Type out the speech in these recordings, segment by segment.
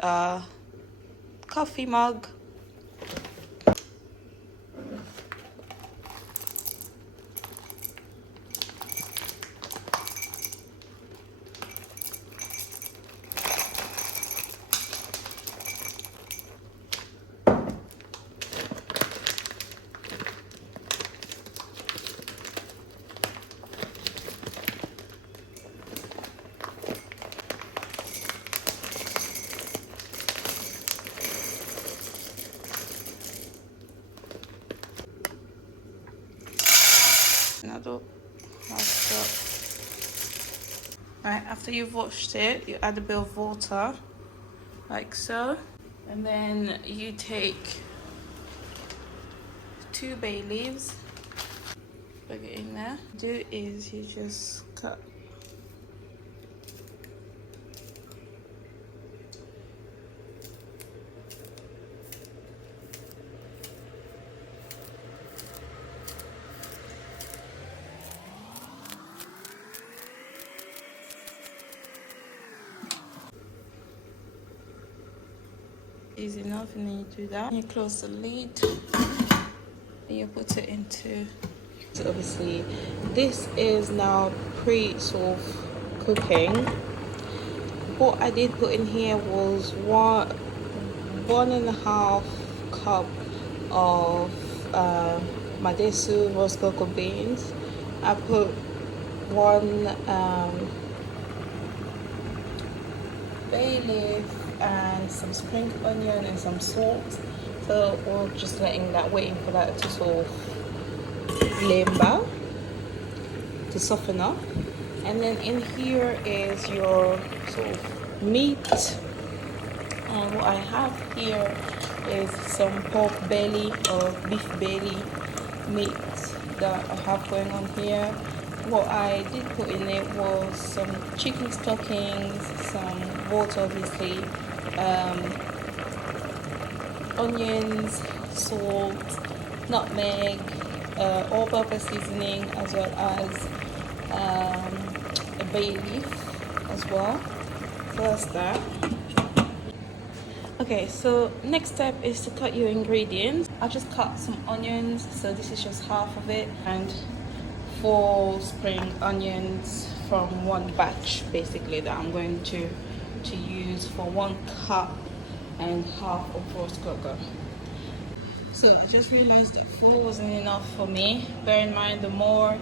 a coffee mug. Another half cup. Right, after you've washed it, you add a bit of water, like so, and then you take 2 bay leaves, plug it in there. What you do is you just cut. Easy enough, and then you do that. You close the lid, and you put it into. So obviously, this is now sort of cooking. What I did put in here was 1.5 cup of Madesu Rosecoco beans. I put 1 bay leaf and some spring onion and some salt. So we're just waiting for that to sort of limber, to soften up. And then in here is your sort of meat. And what I have here is some pork belly or beef belly meat that I have going on here. What I did put in it was some chicken stockings, some water obviously, onions, salt, nutmeg, all-purpose seasoning, as well as a bay leaf as well. So that's that. Okay, so next step is to cut your ingredients. I just cut some onions, so this is just half of it, and 4 spring onions from 1 batch basically that I'm going to use for 1 cup and half of Rosecoco. So I just realized that 4 wasn't enough for me. Bear in mind, the more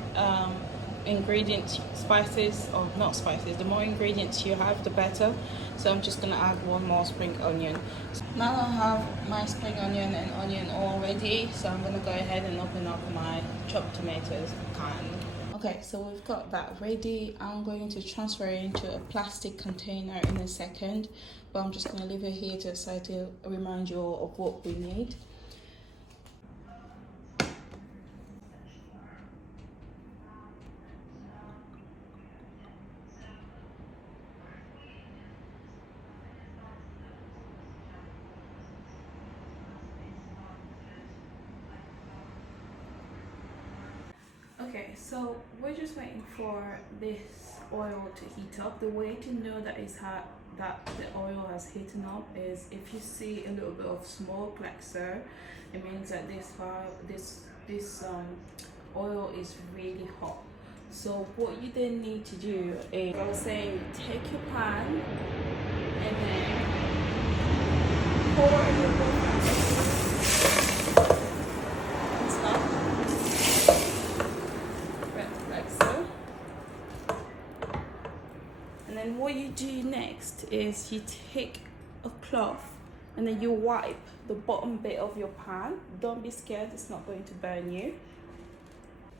ingredients, spices, or not spices, the more ingredients you have, the better. So I'm just gonna add 1 more spring onion. So now I have my spring onion and onion all ready, so I'm gonna go ahead and open up my chopped tomatoes can. Okay, so we've got that ready. I'm going to transfer it into a plastic container in a second, but I'm just gonna leave it here to the side to remind you of what we need. Okay, so we're just waiting for this oil to heat up. The way to know that it's hot, that the oil has heated up, is if you see a little bit of smoke like so, it means that this oil is really hot. So what you then need to do is, I was saying, take your pan and then pour a little bit what you do next is you take a cloth and then you wipe the bottom bit of your pan. Don't be scared, it's not going to burn you,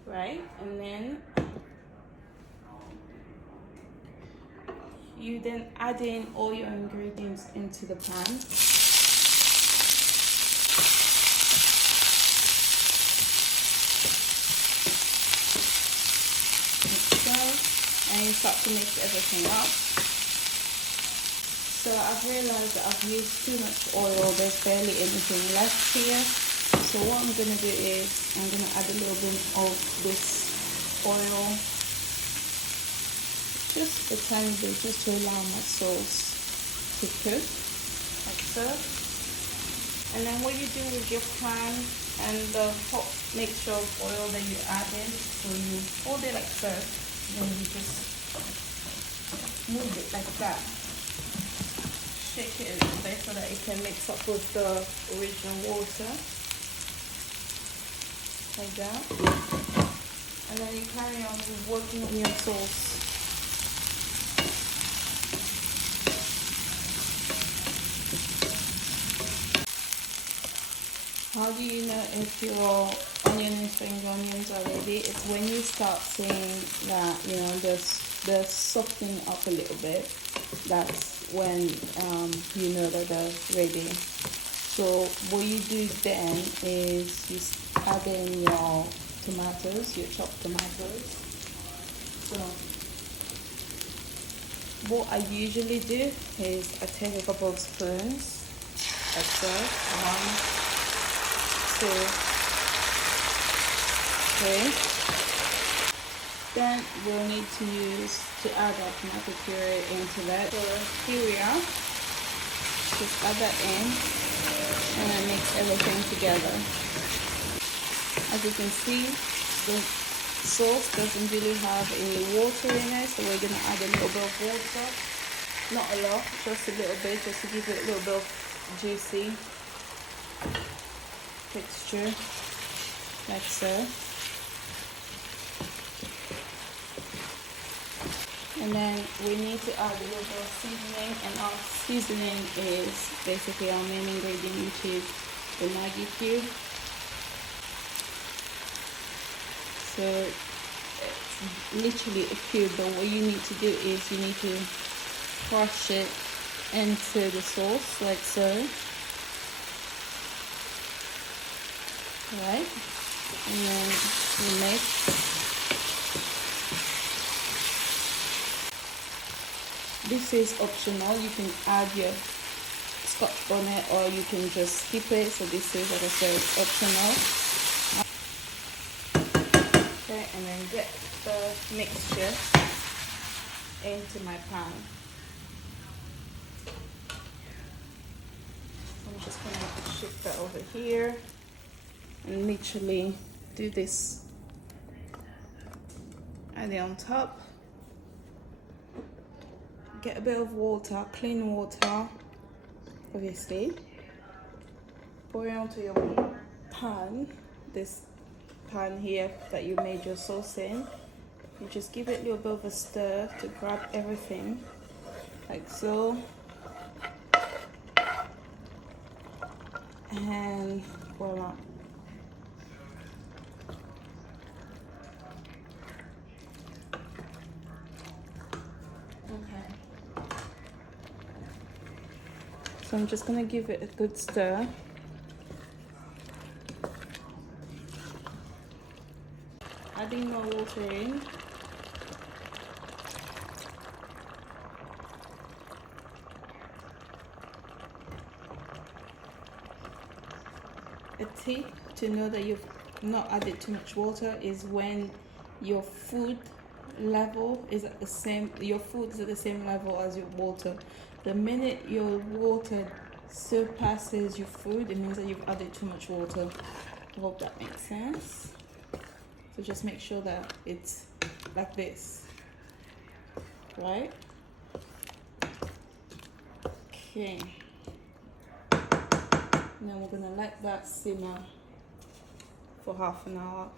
right? And then you then add in all your ingredients into the pan. Like so, and you start to mix everything up. So I've realized that I've used too much oil. There's barely anything left here. So what I'm going to do is I'm going to add a little bit of this oil, just a tiny bit, just to allow my sauce to cook. water. And then what you do with your pan and the hot mixture of oil that you added, so you hold it like so, then you just move it like that. Shake it a little bit so that it can mix up with the original water. Like that. And then you carry on working on your sauce. How do you know if your onion and spring onions are ready? It's when you start seeing that, you know, they're softening up a little bit. That's when you know that they're ready. So what you do then is you add in your tomatoes, your chopped tomatoes. So what I usually do is I take a couple of spoons, like so, 1, 2, 3. Then we'll need to add our tomato puree into that. So here we are. Just add that in and then mix everything together. As you can see, the sauce doesn't really have any water in it, so we're gonna add a little bit of water. Not a lot, just a little bit, just to give it a little bit of juicy texture, like so. And then we need to add a little bit of seasoning, and our seasoning is basically our main ingredient, which is the Maggi cube. So it's literally a cube, but what you need to do is you need to crush it into the sauce, like so. Right, and then you mix. This is optional. You can add your Scotch bonnet or you can just skip it. So this is, like I said, optional. Okay, and then get the mixture into my pan. So I'm just gonna shift that over here and literally do this. Add it on top. Get a bit of water, clean water, obviously. Pour it onto your pan, this pan here that you made your sauce in. You just give it a little bit of a stir to grab everything, like so. And voila. Okay. So I'm just gonna give it a good stir. Adding more water in. A tip to know that you've not added too much water is when your food level is at the same, your food is at the same level as your water. The minute your water surpasses your food, it means that you've added too much water. I hope that makes sense. So just make sure that it's like this, right? Okay. Now we're gonna let that simmer for half an hour.